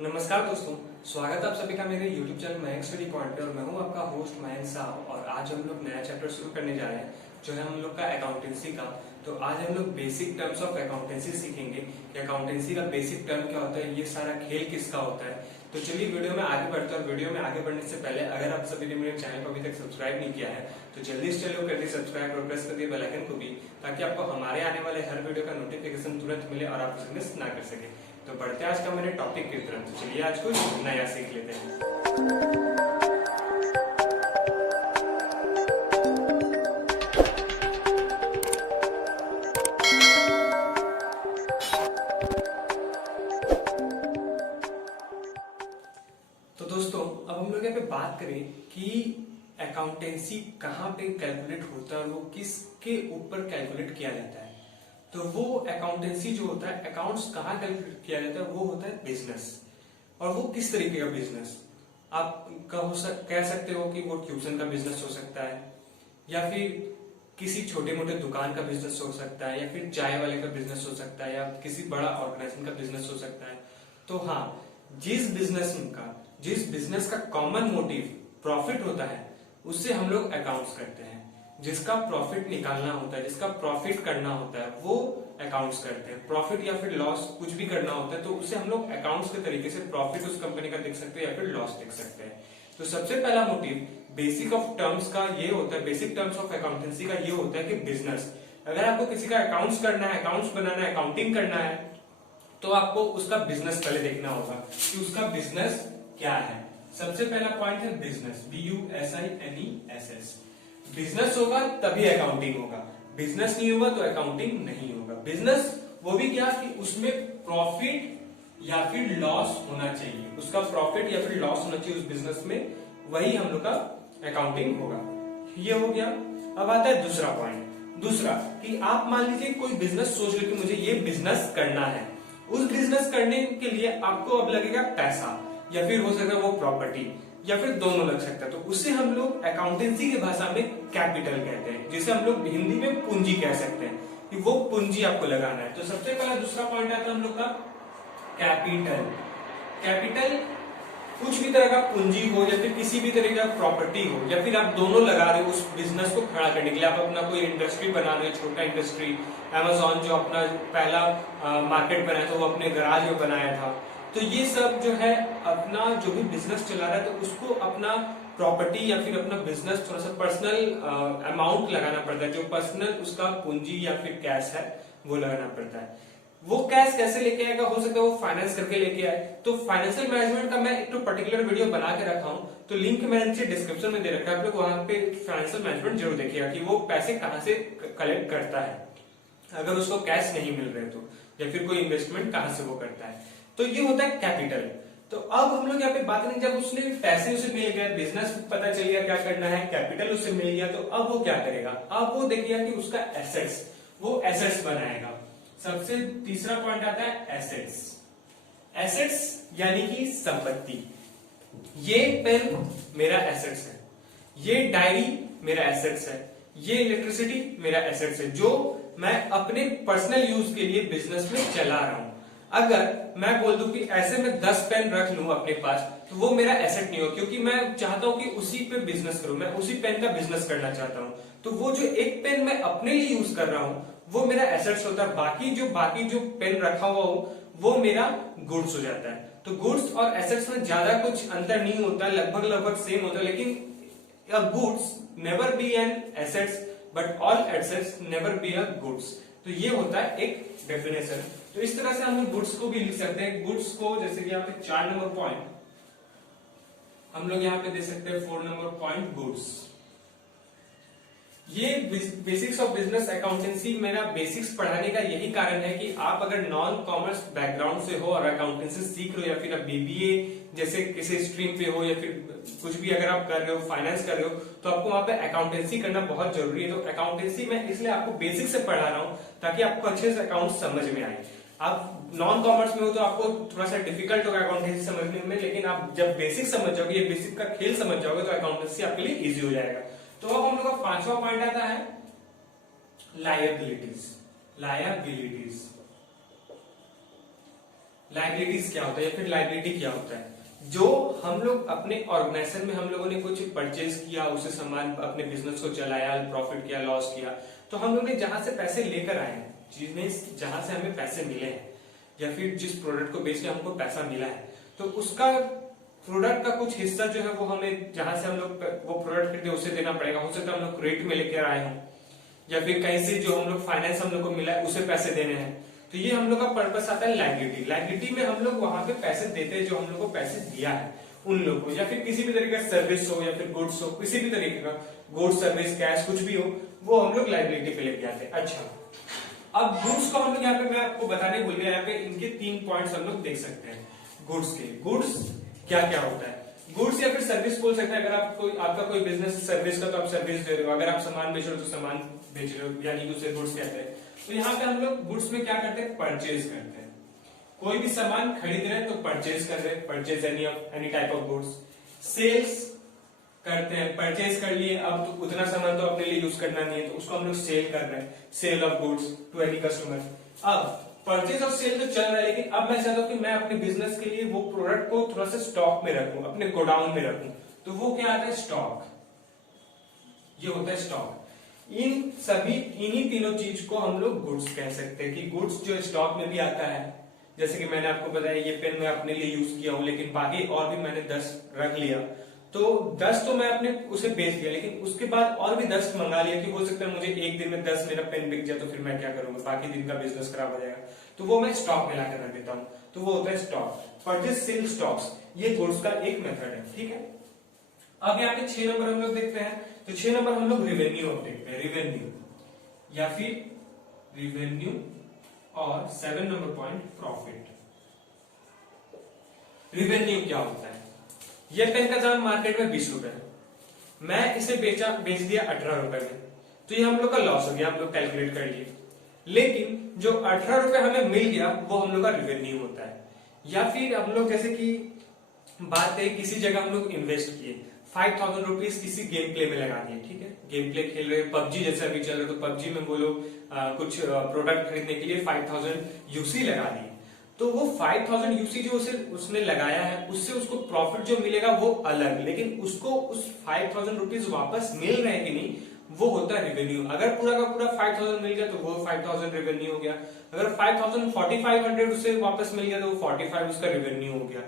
नमस्कार दोस्तों, स्वागत है आप सभी का मेरे YouTube channel Mayank study point पे। और मैं हूं आपका होस्ट मयंक साहब। और आज हम लोग नया चैप्टर शुरू करने जा रहे हैं जो है हम लोग का अकाउंटेंसी का। तो आज हम लोग बेसिक टर्म्स ऑफ अकाउंटेंसी सीखेंगे कि अकाउंटेंसी का बेसिक टर्म क्या होता है, ये सारा खेल किसका होता है। तो चलिए वीडियो में आगे बढ़ते हैं। और वीडियो में आगे बढ़ने से पहले अगर आप सभी ने मेरे चैनल को अभी तक सब्सक्राइब नहीं किया है तो जल्दी इस चैनल को कर दिए सब्सक्राइब और प्रेस कर दिए बेल आइकन को भी, ताकि आपको हमारे आने वाले हर वीडियो का नोटिफिकेशन तुरंत मिले और आप उसे मिस ना कर सके। तो बढ़ते हैं आज का मेरे टॉपिक की तरफ। तो चलिए आज कुछ नया सीख लेते हैं। तो दोस्तों, अब हम लोग यहाँ पे बात करें कि अकाउंटेंसी कहाँ पे कैलकुलेट होता है और वो किसके ऊपर कैलकुलेट किया जाता है। तो वो अकाउंटेंसी जो होता है, अकाउंट्स कहाँ कैलकुलेट किया जाता है, वो होता है बिजनेस। और वो किस तरीके का बिजनेस, आप कह सकते हो कि वो ट्यूशन का बिजनेस हो सकता है, या फिर किसी छोटे मोटे दुकान का बिजनेस हो सकता है, या फिर चाय वाले का बिजनेस हो सकता है, या किसी बड़ा ऑर्गेनाइजेशन का बिजनेस हो सकता है। तो हाँ, जिस बिजनेस का कॉमन मोटिव प्रॉफिट होता है उससे हम लोग अकाउंट्स करते हैं। जिसका प्रॉफिट निकालना होता है, जिसका प्रॉफिट करना होता है, वो अकाउंट्स करते हैं। प्रॉफिट या फिर लॉस कुछ भी करना होता है तो उसे हम लोग अकाउंट्स के तरीके से प्रॉफिट उस कंपनी का देख सकते हैं या फिर लॉस देख सकते हैं। तो सबसे पहला मोटिव बेसिक ऑफ टर्म्स का ये होता है, बेसिक टर्म्स ऑफ अकाउंटेंसी का ये होता है कि बिजनेस। अगर आपको किसी का अकाउंट्स करना है, अकाउंट्स बनाना है, अकाउंटिंग करना है, तो आपको उसका बिजनेस पहले देखना होगा कि उसका बिजनेस क्या है। सबसे पहला पॉइंट है बिजनेस, BUSINESS। बिजनेस होगा तभी अकाउंटिंग होगा, बिजनेस नहीं होगा तो अकाउंटिंग नहीं होगा। बिजनेस वो भी क्या कि उसमें प्रॉफिट या फिर लॉस होना चाहिए, उसका प्रॉफिट या फिर लॉस होना चाहिए उस बिजनेस में, वही हम लोग का अकाउंटिंग होगा। ये हो गया। अब आता है दूसरा पॉइंट। दूसरा कि आप मान लीजिए कोई बिजनेस सोच रहे कि मुझे ये बिजनेस करना है। उस बिजनेस करने के लिए आपको अब लगेगा पैसा, या फिर हो सकता है वो प्रॉपर्टी, या फिर दोनों लग सकता है। तो उसे हम लोग अकाउंटेंसी की भाषा में कैपिटल कहते हैं, जिसे हम लोग हिंदी में पूंजी कह सकते हैं कि वो पूंजी आपको लगाना है। तो सबसे पहला दूसरा पॉइंट आता है हम लोग का कैपिटल। कैपिटल कुछ भी तरह का पूंजी हो, या फिर किसी भी तरह का प्रॉपर्टी हो, या फिर आप दोनों लगा रहे हो उस बिजनेस को खड़ा करने के लिए। आप अपना कोई इंडस्ट्री बना रहे हो, छोटा इंडस्ट्री। Amazon जो अपना पहला मार्केट बनाया था वो अपने गराज में बनाया था। तो ये सब जो है अपना जो भी बिजनेस चला रहा है तो उसको अपना प्रॉपर्टी या फिर अपना बिजनेस थोड़ा सा पर्सनल अमाउंट लगाना पड़ता है, जो पर्सनल उसका पूंजी या फिर कैश है वो लगाना पड़ता है। वो कैश कैसे लेके आएगा, हो सकता है वो फाइनेंस करके लेके आए। तो फाइनेंशियल मैनेजमेंट का मैं एक तो पर्टिकुलर वीडियो बना के रखा हूं, तो लिंक मैंने नीचे डिस्क्रिप्शन में दे रखा है, आप लोग वहां पे फाइनेंशियल मैनेजमेंट जरूर देखिएगा कि वो पैसे कहां से कलेक्ट करता है अगर उसको कैश नहीं मिल रहे तो, या फिर कोई इन्वेस्टमेंट कहां से वो करता है। तो ये होता है कैपिटल। तो अब हम लोग यहाँ पे बात करें, जब उसने पैसे उसे मिल गए, बिजनेस पता चल गया क्या करना है, कैपिटल उसे मिल गया, तो अब वो क्या करेगा, अब वो देखिएगा कि उसका एसेट्स, वो एसेट्स बनाएगा। सबसे तीसरा पॉइंट आता है एसेट्स। एसेट्स यानी कि संपत्ति। ये पेन मेरा एसेट्स है, ये डायरी मेरा एसेट्स है, ये इलेक्ट्रिसिटी मेरा एसेट्स है, जो मैं अपने पर्सनल यूज के लिए बिजनेस में चला रहा हूं। अगर मैं बोल दूं कि ऐसे में 10 पेन रख लूं अपने पास, तो वो मेरा एसेट नहीं हो, क्योंकि मैं चाहता हूं कि उसी पे बिजनेस करूं, मैं उसी पेन का बिजनेस करना चाहता हूं। तो वो जो एक पेन मैं अपने लिए यूज कर रहा हूं वो मेरा एसेट्स होता है। बाकी जो पेन रखा हुआ हो वो मेरा गुड्स हो जाता है। तो गुड्स और एसेट्स में ज्यादा कुछ अंतर नहीं होता, लगभग सेम होता है। लेकिन goods never be an assets but all assets never be a goods. तो ये होता है एक डेफिनेशन। तो इस तरह से हम गुड्स को भी लिख सकते हैं। गुड्स को जैसे कि यहाँ पे 4 नंबर पॉइंट हम लोग यहाँ पे दे सकते हैं 4 नंबर पॉइंट गुड्स। ये बेसिक्स ऑफ बिजनेस अकाउंटेंसी मेरा बेसिक्स पढ़ाने का यही कारण है कि आप अगर नॉन कॉमर्स बैकग्राउंड से हो और अकाउंटेंसी सीख रहे हो, या फिर आप BBA जैसे किसी स्ट्रीम पे हो, या फिर कुछ भी अगर आप कर रहे हो, फाइनेंस कर रहे हो, तो आपको वहां पे अकाउंटेंसी करना बहुत जरूरी है। तो अकाउंटेंसी मैं इसलिए आपको बेसिक से पढ़ा रहा हूं ताकि आपको अच्छे से अकाउंट समझ में आए। आप नॉन कॉमर्स में हो तो आपको थोड़ा सा डिफिकल्ट होगा अकाउंटेंसी समझने में, लेकिन आप जब बेसिक समझ जाओगे, ये बेसिक का खेल समझ जाओगे, तो अकाउंटेंसी आपके लिए इजी हो जाएगा। तो अब हम लोग का 5वां पॉइंट आता है लायबिलिटीज। लायबिलिटीज लाइबिलिटीज क्या होता है या फिर लाइबिलिटी क्या होता है? जो हम लोग अपने ऑर्गेनाइजेशन में हम लोगों ने कुछ परचेज किया, उसे सामान अपने बिजनेस को चलाया, प्रॉफिट किया, लॉस किया, तो हम लोग ने जहां से पैसे लेकर आए हैं, जिन्हें जहां से हमें पैसे मिले हैं या फिर जिस प्रोडक्ट को बेच के हमको पैसा मिला है, तो उसका प्रोडक्ट का कुछ हिस्सा जो है वो हमें जहां से हम लोग वो प्रोडक्ट खरीदे उसे देना पड़ेगा। हो सकता है हम लोग क्रेडिट में लेकर आए हों या फिर कहीं से जो हम लोग फाइनेंस हम लोग को मिला है उसे पैसे देने हैं। तो ये हम लोग का पर्पस आता है लाइबिलिटी। लाइबिलिटी में हम लोग वहां पे पैसे देते हैं जो हम लोग को पैसे दिया है उन लोगों को, या फिर किसी भी तरीके का सर्विस हो या फिर गुड्स हो, किसी भी तरीके का गुड्स, सर्विस, कैश कुछ भी हो, वो हम लोग लाइबिलिटी पे लेके आते हैं। अच्छा, अब गुड्स को हम लोग यहाँ पे मैं आपको बताने भूल गया, यहाँ पे इनके 3 पॉइंट्स हम लोग देख सकते हैं गुड्स के। गुड्स क्या क्या होता है? गुड्स या फिर सर्विस बोल सकते हैं। अगर आप कोई आपका कोई बिजनेस सर्विस का, तो आप सर्विस दे रहे हो। अगर आप सामान बेच रहे हो तो सामान बेच रहे हो, यानी कि उसे गुड्स कहते हैं। तो यहाँ पे हम लोग गुड्स में क्या करते हैं? परचेज करते हैं। कोई भी सामान खरीद रहे हैं तो परचेज कर रहे हैं, purchase any type of goods. Sales करते हैं, परचेज कर लिए, अब तो उतना सामान तो अपने लिए यूज करना नहीं है, तो उसको हम लोग सेल कर रहे हैं, sale of goods to any customer. अब परचेज और सेल तो चल रहा है, लेकिन अब मैं चाहता हूं कि मैं अपने बिजनेस के लिए वो प्रोडक्ट को थोड़ा सा स्टॉक में रखूं, अपने गोडाउन में रखूं, तो वो क्या आता है? स्टॉक। ये होता है स्टॉक। इन्हीं तीनों चीज को हम लोग गुड्स कह सकते हैं कि गुड्स जो स्टॉक में भी आता है, जैसे कि मैंने आपको बताया ये पेन मैं अपने लिए यूज किया हूं, लेकिन बाकी और भी मैंने 10 रख लिया, तो 10 तो मैं अपने उसे बेच दिया, लेकिन उसके बाद और भी 10 मंगा लिया कि हो सकता है मुझे एक दिन में 10 मेरा पेन बिक जाए, तो फिर मैं क्या करूंगा, बाकी दिन का बिजनेस खराब हो जाएगा, तो वो मैं स्टॉक में लाकर रख देता हूं, तो वो होता है स्टॉक। परचेज, सेल, स्टॉक्स, ये गुड्स का एक मेथड है। ठीक है, अब यहाँ पे 6 नंबर हम लोग देखते हैं, तो 6 नंबर हम लोग रिवेन्यू अब देखते हैं। रिवेन्यू या फिर रिवेन्यू, और 7 नंबर पॉइंट प्रॉफिट। रिवेन्यू क्या होता है? ये पेन का दाम मार्केट में 20 रुपए है, मैं इसे बेच दिया 18 रुपए में, तो ये हम लोग का लॉस हो गया, हम लोग कैलकुलेट कर लिए। लेकिन जो 18 रुपए हमें मिल गया वो हम लोग का रिवेन्यू होता है। या फिर हम लोग जैसे कि बात है, किसी जगह हम लोग इन्वेस्ट किए 5000 रुपीज किसी गेम प्ले में लगा दिए। ठीक है, गेम प्ले खेल रहे, पबजी जैसे अभी चल रहा है, तो पबजी में वो लोग कुछ प्रोडक्ट खरीदने के लिए 5000 यूसी लगा दिए, तो वो 5000 यूसी जो उसने लगाया है, उससे उसको प्रॉफिट जो मिलेगा वो अलग, लेकिन उसको उस 5000 रुपीज वापस मिल रहे हैं कि नहीं, वो होता है रिवेन्यू। अगर पूरा का पूरा 5000 मिल गया तो वो 5000 रेवेन्यू हो गया। अगर 4500 उसे वापस मिल गया तो वो 45 उसका रेवेन्यू हो गया।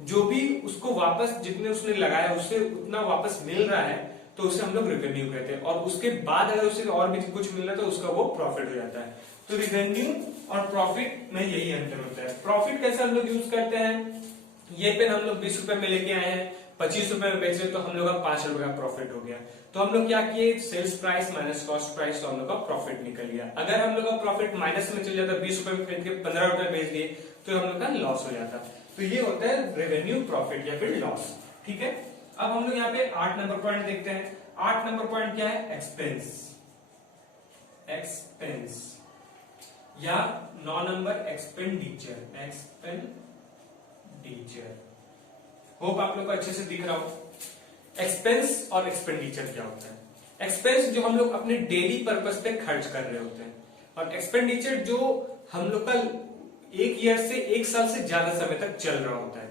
जो भी उसको वापस जितने उसने लगाया उससे उतना वापस मिल रहा है तो उसे हम लोग रेवेन्यू कहते हैं, और उसके बाद अगर उसे और भी कुछ मिल रहा है तो उसका वो प्रॉफिट हो जाता है। तो रिवेन्यू और प्रॉफिट में यही अंतर होता है। प्रॉफिट कैसे हम लोग यूज करते हैं? ये पेन हम लोग 20 रुपए में लेके आए हैं, 25 रुपए में बेचे, तो हम लोग का 5 रुपए का प्रॉफिट हो गया। तो हम लोग क्या किए? Sales price minus cost price, तो हम लोग का प्रॉफिट निकल गया। अगर हम लोग का प्रॉफिट माइनस में चल जाता, 20 रुपए में खरीद के 15 रुपए में बेच दिए, तो हम लोग का लॉस हो जाता। तो ये होता है रेवेन्यू, प्रॉफिट या फिर लॉस। ठीक है, अब हम लोग यहाँ पे 8 नंबर पॉइंट देखते हैं। 8 नंबर पॉइंट क्या है? एक्सपेंस। एक्सपेंस या 9 नंबर एक्सपेंडिचर। एक्सपेंडिचर, होप आप लोग को अच्छे से दिख रहा हो। एक्सपेंस और एक्सपेंडिचर क्या होता है? एक्सपेंस जो हम लोग अपने डेली पर्पस पे खर्च कर रहे होते हैं, और एक्सपेंडिचर जो हम लोग का 1 ईयर से 1 साल से ज्यादा समय तक चल रहा होता है।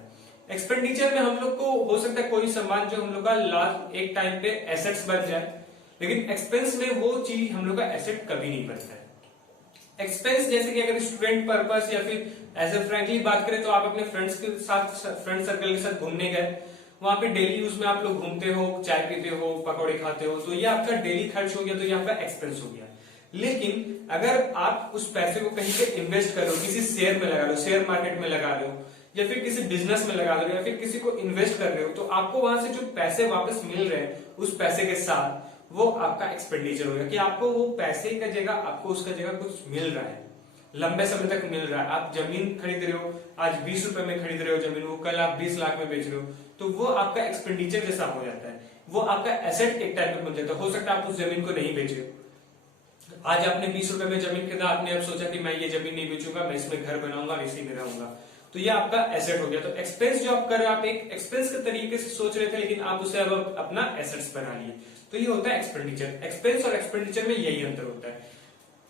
एक्सपेंडिचर में हम लोग को हो सकता है कोई सामान जो हम लोग का लास्ट एक टाइम पे एसेट्स बन जाए, लेकिन एक्सपेंस में वो चीज हम लोग का एसेट कभी नहीं बनता है। एक्सपेंस जैसे कि अगर स्टूडेंट पर्पस या फिर एज ए फ्रेंकली बात करें तो आप अपने फ्रेंड्स के साथ, फ्रेंड सर्कल के साथ घूमने गए, वहां पे डेली यूज में आप लोग घूमते हो, चाय पीते हो, पकौड़े खाते हो, तो ये आपका डेली खर्च हो गया, तो ये आपका एक्सपेंस हो गया। लेकिन अगर आप उस पैसे को कहीं पे इन्वेस्ट करो, किसी शेयर में लगा लो, शेयर मार्केट में लगा लो, या फिर किसी बिजनेस में लगा लो, या फिर किसी को इन्वेस्ट कर रहे हो, तो आपको वहां से जो पैसे वापस मिल रहे हैं उस पैसे के साथ, वो आपका एक्सपेंडिचर होगा, कि आपको वो पैसे का जगह आपको उसका जगह कुछ मिल रहा है, लंबे समय तक मिल रहा है। आप जमीन खरीद रहे हो, आज 20 रुपए में खरीद रहे हो जमीन, वो कल आप 20 लाख में बेच रहे हो, तो वो आपका एक्सपेंडिचर जैसा हो जाता है, वो आपका एसेट एक टाइप में बन जाता है। हो सकता है आप उस जमीन को नहीं बेचे, आज आपने 20 रुपए में जमीन खरीदा, आपने अब सोचा कि मैं ये जमीन नहीं बेचूंगा, मैं इसमें घर बनाऊंगा और इसी में रहूंगा, तो ये आपका एसेट हो गया। तो एक्सपेंस जो आप कर रहे हो, आप एक एक्सपेंस के तरीके से सोच रहे थे, लेकिन आप उसे अब अपना एसेट्स बना लिए, तो ये होता है एक्सपेंडिचर। एक्सपेंस और एक्सपेंडिचर में यही अंतर होता है।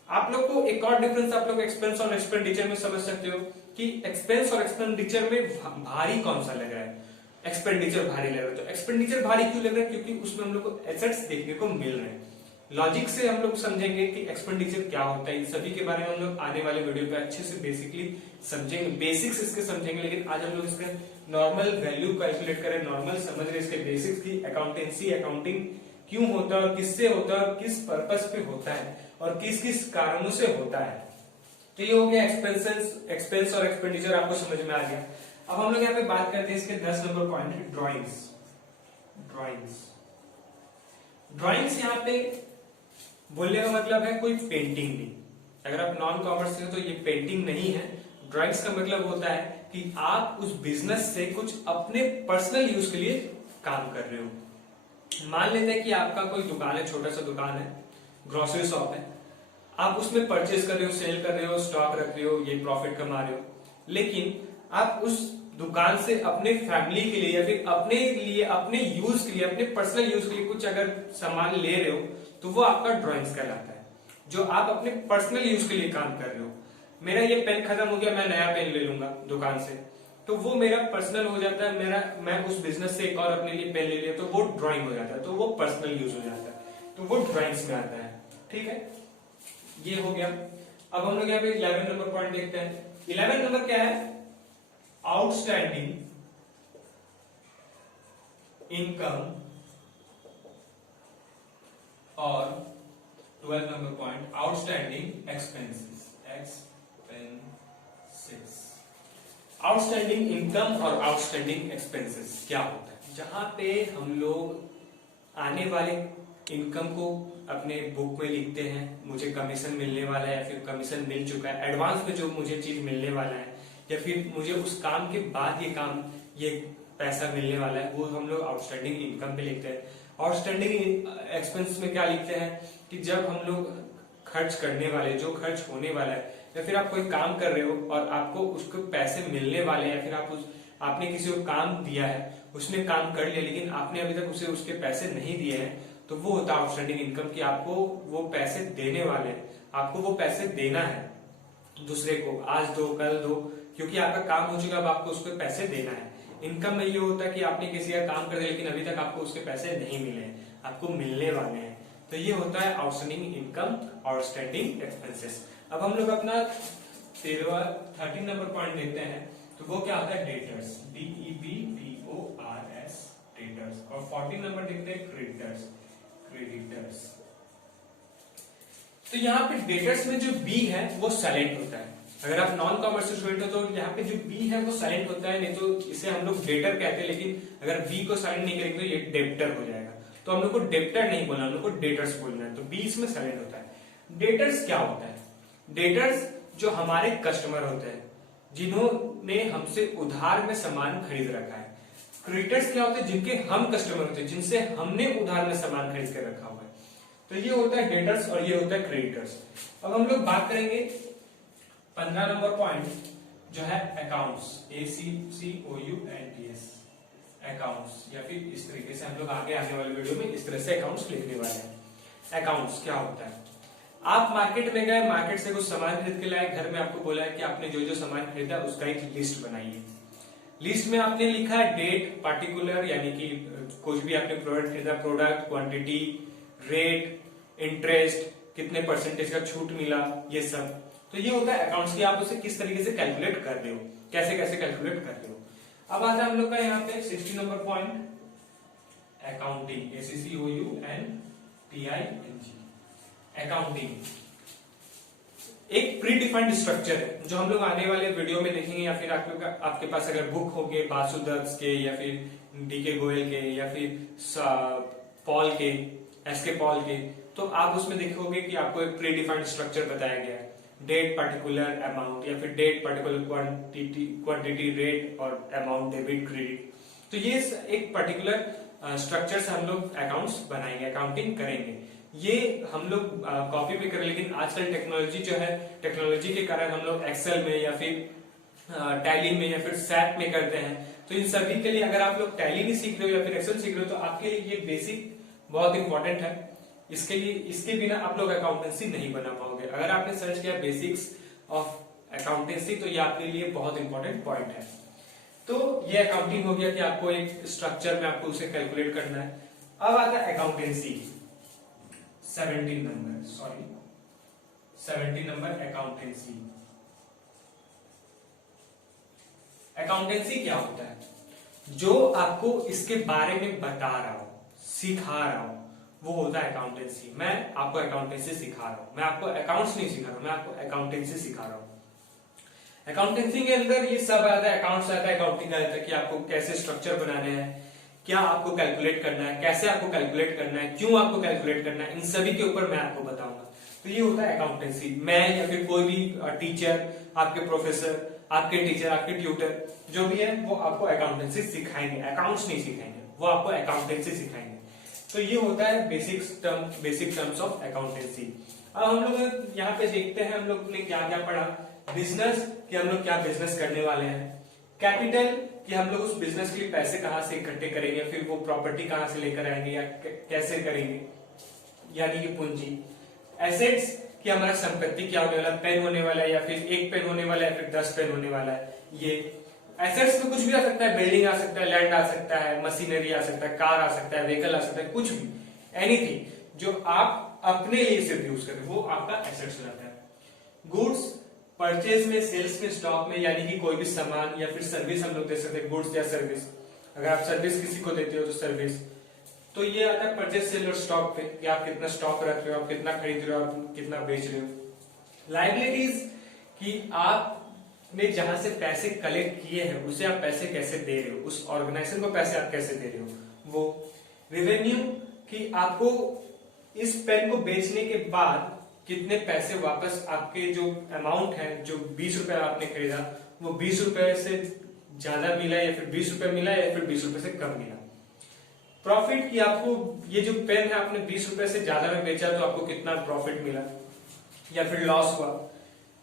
आप लोग को एक और डिफरेंस आप लोग एक्सपेंस और एक्सपेंडिचर में समझ सकते हो कि एक्सपेंस और एक्सपेंडिचर में भारी कौन सा लग रहा है। एक्सपेंडिचर भारी लग रहा है, तो एक्सपेंडिचर भारी क्यों लग रहा है, क्योंकि उसमें हम लोग को एसेट्स देखने को मिल रहे हैं। लॉजिक से हम लोग समझेंगे कि एक्सपेंडिचर क्या होता है, इन सभी के बारे में हम लोग आने वाले वीडियो पे अच्छे से बेसिकली समझेंगे, बेसिक्स इसके समझेंगे। लेकिन आज हम लोग इसके नॉर्मल वैल्यू कैलकुलेट करें, नॉर्मल समझ रहे इसके बेसिक्स की अकाउंटेंसी, अकाउंटिंग क्यों होता है और किससे होता है और किस पर्पस पे होता है और किस किस कारणों से होता है। तो ये हो गया एक्सपेंस और एक्सपेंडिचर, आपको समझ में आ गया। अब हम लोग यहाँ पे बात करते हैं इसके 10 नंबर पॉइंट, ड्राइंग्स यहाँ पे बोलने का मतलब है कोई पेंटिंग नहीं। अगर आप नॉन कॉमर्स से हो तो ये पेंटिंग नहीं है। ड्राइंग्स का मतलब होता है कि आप उस बिजनेस से कुछ अपने पर्सनल यूज के लिए काम कर रहे हो। मान लेते हैं कि आपका कोई दुकान है, छोटा सा दुकान है, ग्रोसरी शॉप है, आप उसमें परचेज कर रहे हो, सेल कर रहे हो, स्टॉक रख रहे हो, ये प्रॉफिट कमा रहे हो। लेकिन आप उस दुकान से अपने फैमिली के लिए या फिर अपने लिए, अपने यूज के लिए, अपने पर्सनल यूज के लिए कुछ अगर सामान ले रहे हो तो वो आपका ड्राइंग्स कहलाता है, जो आप अपने पर्सनल यूज के लिए काम कर रहे हो। मेरा ये पेन खत्म हो गया, मैं नया पेन ले लूंगा दुकान से, तो वो मेरा पर्सनल हो जाता है। मैं उस बिजनेस से एक और अपने लिए पेन ले लिया तो वो ड्राइंग हो जाता है, तो वो पर्सनल यूज हो जाता है, तो वो ड्राइंग्स में आता है। ठीक है, ये हो गया। अब हम लोग यहाँ पे 11 नंबर पॉइंट देखते हैं। 11 नंबर क्या है, आउटस्टैंडिंग इनकम, और 12 number point outstanding expenses. Outstanding income और आउटस्टैंडिंग एक्सपेंसेस क्या होता है, जहां पे हम लोग आने वाले इनकम को अपने बुक में लिखते हैं, मुझे कमीशन मिलने वाला है या फिर कमीशन मिल चुका है, एडवांस में जो मुझे चीज मिलने वाला है, या फिर मुझे उस काम के बाद ये पैसा मिलने वाला है, वो हम लोग आउटस्टैंडिंग इनकम पे लिखते हैं। आउटस्टैंडिंग एक्सपेंस में क्या लिखते हैं कि जब हम लोग खर्च करने वाले, जो खर्च होने वाला है, या फिर आप कोई काम कर रहे हो और आपको उसको पैसे मिलने वाले हैं, या फिर आपने किसी को काम दिया है, उसने काम कर लिया लेकिन आपने अभी तक उसे उसके पैसे नहीं दिए हैं, तो वो होता है आउटस्टैंडिंग इनकम की आपको वो पैसे देने वाले हैं, आपको वो पैसे देना है दूसरे को, आज दो कल दो, क्योंकि आपका काम हो चुका, अब आपको उसको पैसे देना है। इनकम में ये होता है कि आपने किसी का काम कर दिया लेकिन अभी तक आपको उसके पैसे नहीं मिले हैं, आपको मिलने वाले हैं, तो ये होता है आउटस्टैंडिंग इनकम, आउटस्टैंडिंग एक्सपेंसेस। अब हम लोग अपना 13 नंबर पॉइंट देखते हैं, तो वो क्या होता है, डेटर्स, DEBTORS, डेटर्स। और 14 नंबर देखते हैं क्रेडिटर्स। तो यहाँ पे डेटर्स में जो बी है वो साइलेंट होता है। अगर आप नॉन कॉमर्स स्टूडेंट हो तो यहाँ पे जो बी है वो साइलेंट होता है, नहीं तो इसे हम लोग डेटर कहते हैं, लेकिन अगर बी को साइलेंट नहीं करेंगे तो ये डेप्टर हो जाएगा, तो हम लोग को डेप्टर नहीं बोलना, हम लोग को डेटर्स बोलना है, तो बी इसमें साइलेंट होता है। डेटर्स क्या होता है, डेटर्स जो हमारे कस्टमर होते हैं, जिन्होंने हमसे उधार में सामान खरीद रखा है। क्रेडिटर्स क्या होते हैं, जिनके हम कस्टमर होते हैं, जिनसे हमने उधार में सामान खरीद कर रखा हुआ है, तो ये होता है डेटर्स और ये होता है क्रेडिटर्स। अब हम लोग बात करेंगे 15 नंबर पॉइंट जो है अकाउंट्स, ACCOUNTS, अकाउंट्स, या फिर इस तरीके से हम लोग आगे आने वाले वीडियो में इस तरह से अकाउंट्स लिखने वाले हैं। अकाउंट्स क्या होता है, आप मार्केट में गए, मार्केट से कुछ सामान खरीद के लाए, घर में आपको बोला है कि आपने जो जो सामान खरीदा उसका एक लिस्ट बनाइए। लिस्ट में आपने लिखा है डेट, पार्टिकुलर, यानी कि कुछ भी आपने प्रोडक्ट खरीदा, प्रोडक्ट, क्वांटिटी, रेट, इंटरेस्ट, कितने परसेंटेज का छूट मिला, ये सब। तो ये होता है अकाउंट्स की, आप उसे किस तरीके से कैलकुलेट कर रहे हो, कैसे कैसे कैलकुलेट कर रहे हो। अब आता है हम लोग का यहाँ पे 60 number point, accounting, ACCOUNTING, accounting एक प्री डिफाइंड स्ट्रक्चर है जो हम लोग आने वाले वीडियो में देखेंगे, या फिर आपके पास अगर बुक होंगे बासुदत्त के, या फिर DK गोयल के, या फिर पॉल के, SK पॉल के, तो आप उसमें देखोगे कि आपको एक प्री डिफाइंड स्ट्रक्चर बताया गया है, डेट, पार्टिकुलर, अमाउंट, या फिर डेट, पार्टिकुलर, क्वांटिटी, रेट और अमाउंट, डेबिट, क्रेडिट। तो ये एक पर्टिकुलर स्ट्रक्चर से हम लोग अकाउंट्स बनाएंगे, अकाउंटिंग करेंगे। ये हम लोग कॉपी में करें, लेकिन आजकल टेक्नोलॉजी जो है, टेक्नोलॉजी के कारण हम लोग एक्सेल में या फिर टैली में या फिर सैप में करते हैं। तो इन सभी के लिए अगर आप लोग टैली नहीं सीख रहे हो या फिर एक्सेल सीख रहे हो तो आपके लिए ये बेसिक बहुत इंपॉर्टेंट है। इसके लिए, इसके बिना आप लोग अकाउंटेंसी नहीं बना पाओगे। अगर आपने सर्च किया बेसिक्स ऑफ अकाउंटेंसी, तो ये आपके लिए बहुत इंपॉर्टेंट पॉइंट है। तो ये अकाउंटिंग हो गया कि आपको एक स्ट्रक्चर में आपको उसे कैलकुलेट करना है। अब आता है अकाउंटेंसी, 17 नंबर अकाउंटेंसी। अकाउंटेंसी क्या होता है? जो आपको इसके बारे में बता रहा हूं, सिखा रहा हूं, वो होता है अकाउंटेंसी। मैं आपको अकाउंटेंसी सिखा रहा हूं, मैं आपको अकाउंट्स नहीं सिखा रहा हूं, मैं आपको अकाउंटेंसी सिखा रहा हूं। अकाउंटेंसी के अंदर ये सब आता है, अकाउंट्स आता है, अकाउंटिंग आता है कि आपको कैसे स्ट्रक्चर बनाने हैं, क्या आपको कैलकुलेट करना है, कैसे आपको कैलकुलेट करना है, क्यों आपको कैलकुलेट करना है, इन सभी के ऊपर मैं आपको बताऊंगा। तो ये होता है अकाउंटेंसी। मैं या फिर कोई भी टीचर, आपके प्रोफेसर, आपके टीचर, आपके ट्यूटर जो भी है वो आपको अकाउंटेंसी सिखाएंगे, अकाउंट्स नहीं सिखाएंगे, वो आपको अकाउंटेंसी सिखाएंगे। तो ये होता है बेसिक टर्म्स ऑफ अकाउंटेंसी। अब हम लोग यहाँ पे देखते हैं हम लोग ने क्या क्या पढ़ा। बिजनेस कि हम लोग क्या बिजनेस करने वाले हैं, कैपिटल कि हम लोग उस बिजनेस के लिए पैसे कहां से इकट्ठे करेंगे, फिर वो प्रॉपर्टी कहां से लेकर आएंगे या कैसे करेंगे, यानी कि पूंजी। एसेट्स कि हमारा संपत्ति क्या होने वाला है, पेन होने वाला है या फिर एक पेन होने वाला है, फिर 10 पेन होने वाला है। ये एसेट्स में कुछ भी आ सकता है, बिल्डिंग आ सकता है, लैंड आ सकता है, मशीनरी आ सकता है, कार आ सकता है, व्हीकल आ सकता है, कुछ भी, एनीथिंग जो आप अपने लिए सिर्फ यूज करें वो आपका एसेट्स हो जाता है। गुड्स परचेज में, सेल्स में, स्टॉक में, यानी कि कोई भी सामान या फिर सर्विस हम लोग दे सकते हैं, गुड्स या सर्विस। अगर आप सर्विस किसी को देते हो तो सर्विस। तो ये आता है परचेज, सेल और स्टॉक पे कि आप कितना स्टॉक रख रहे हो, आप कितना खरीद रहे हो, आप कितना बेच रहे हो। लायबिलिटीज कि आपने जहां से पैसे कलेक्ट किए हैं उसे आप पैसे कैसे दे रहे हो, उस ऑर्गेनाइजेशन को पैसे आप कैसे दे रहे हो वो। रेवेन्यू कि आपको इस पेन को बेचने के बाद कितने पैसे वापस, आपके जो अमाउंट है, जो 20 रुपए आपने खरीदा वो 20 रुपए से ज्यादा मिला या फिर 20 रुपए मिला या फिर 20 रुपए से कम मिला। प्रॉफिट कि आपको ये जो पेन है आपने 20 रुपए से ज्यादा में बेचा तो आपको कितना प्रॉफिट मिला या फिर लॉस हुआ।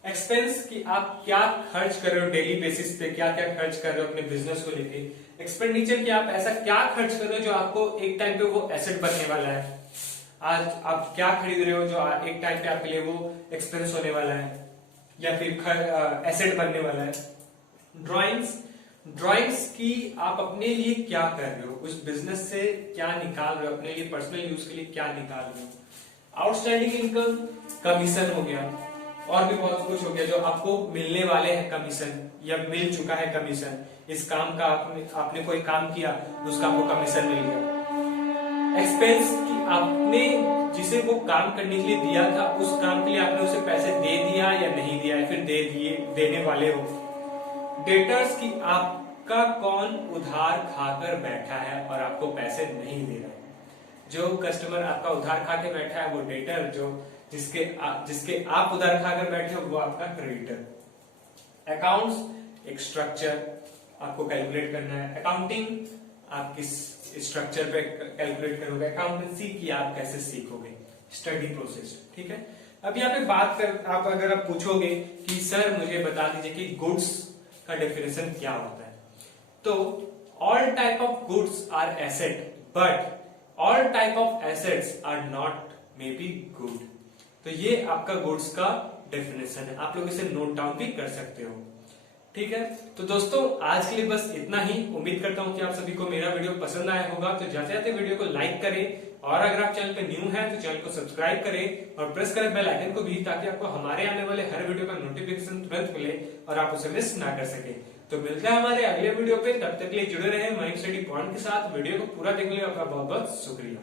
एक्सपेंस कि आप क्या खर्च कर रहे हो डेली बेसिस पे, क्या क्या खर्च कर रहे हो अपने बिजनेस को लेके। एक्सपेंडिचर कि आप ऐसा क्या खर्च कर रहे हो जो आपको एक टाइम पे वो एसेट बनने वाला है। आज आप क्या खरीद रहे हो जो एक टाइम पे आपके लिए वो एक्सपेंस होने वाला है या फिर एसेट बनने वाला है। ड्राइंग्स की आप अपने लिए क्या कर रहे हो, उस बिजनेस से क्या निकाल रहे हो, अपने लिए पर्सनल यूज के लिए क्या निकाल रहे हो। आउटस्टैंडिंग इनकम कमीशन हो गया, और भी बहुत कुछ हो गया जो आपको मिलने वाले हैं कमीशन या मिल चुका है कमीशन। इस काम का आपने कोई काम किया उसका आपको कमीशन मिल गया। एक्सपेंस कि आपने जिसे वो काम करने के लिए दिया था उस काम के लिए आपने उसे पैसे दे दिया या नहीं दिया, या फिर दे दिए, देने वाले हो। डेटर्स कि आपका कौन उधार खाकर बैठा है और आपको पैसे नहीं दे रहा है। जो कस्टमर आपका उधार खा के बैठा है वो डेटर, जो जिसके आप उधार खाकर बैठे हो वो आपका क्रेडिटर। अकाउंट्स एक स्ट्रक्चर आपको कैलकुलेट करना है। अकाउंटिंग आप किस स्ट्रक्चर पे कैलकुलेट करोगे। अकाउंटेंसी की आप कैसे सीखोगे, स्टडी प्रोसेस, ठीक है। अब यहाँ पे बात कर, आप अगर आप पूछोगे कि सर मुझे बता दीजिए कि गुड्स का डेफिनेशन क्या होता है, तो all type of goods are asset but all type of assets are not may be good. तो ये आपका गुड्स का डेफिनेशन है, आप लोग इसे नोट डाउन भी कर सकते हो, ठीक है। तो दोस्तों आज के लिए बस इतना ही। उम्मीद करता हूं कि आप सभी को मेरा वीडियो पसंद आया होगा। तो जाते जाते वीडियो को लाइक करें और अगर आप चैनल पे न्यू हैं तो चैनल को सब्सक्राइब करें और प्रेस करें बेल आइकन को भी, ताकि आपको हमारे आने वाले हर वीडियो का नोटिफिकेशन तुरंत मिले और आप उसे मिस ना कर सके। तो मिलते हैं हमारे अगले वीडियो पे, तब तक के लिए जुड़े रहे माइंड स्टडी पॉइंट के साथ। वीडियो को पूरा देखने के लिए आपका बहुत बहुत शुक्रिया।